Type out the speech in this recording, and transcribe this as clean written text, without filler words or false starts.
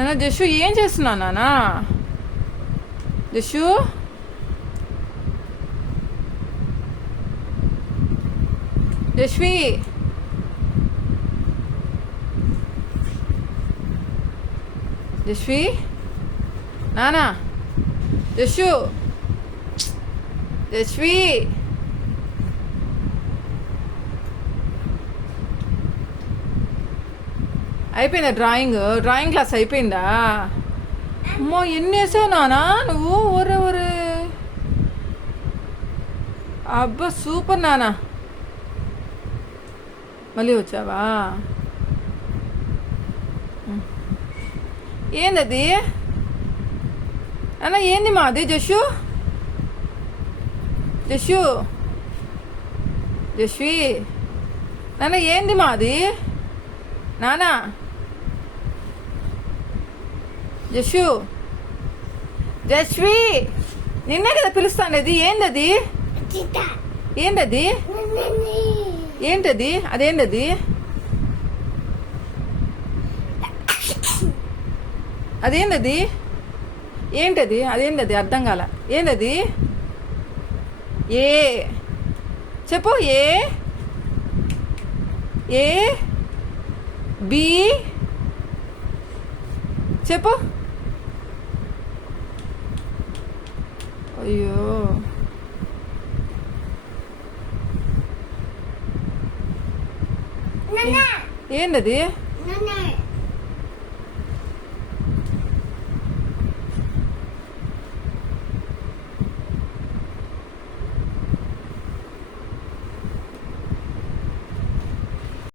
నాన్న జషు ఏం చేస్తున్నావు నాన్న? జషు జస్వి జస్వి నానా జషు జస్వి అయిపోయిందా డ్రాయింగ్ క్లాస్ అయిపోయిందా? అమ్మో ఎన్ని వేసావు నానా నువ్వు? ఒరే ఒరే అబ్బా సూపర్ నానా. మళ్ళీ వచ్చావా? ఏందది అన్న? ఏంది మాది జషు? జషు జస్వి నాన్న ఏంది మాది నానా? జషు జస్వి నిన్నే కదా పిలుస్తానేది. ఏందది? ఏంటది? ఏంటది? అదేంటది? అదేంటది? ఏంటది? అదేంటది? అర్థం కాల. ఏంటది? ఏ చెప్పు. ఏ ఏ బి చెప్పు. అయ్యో ఏంటది?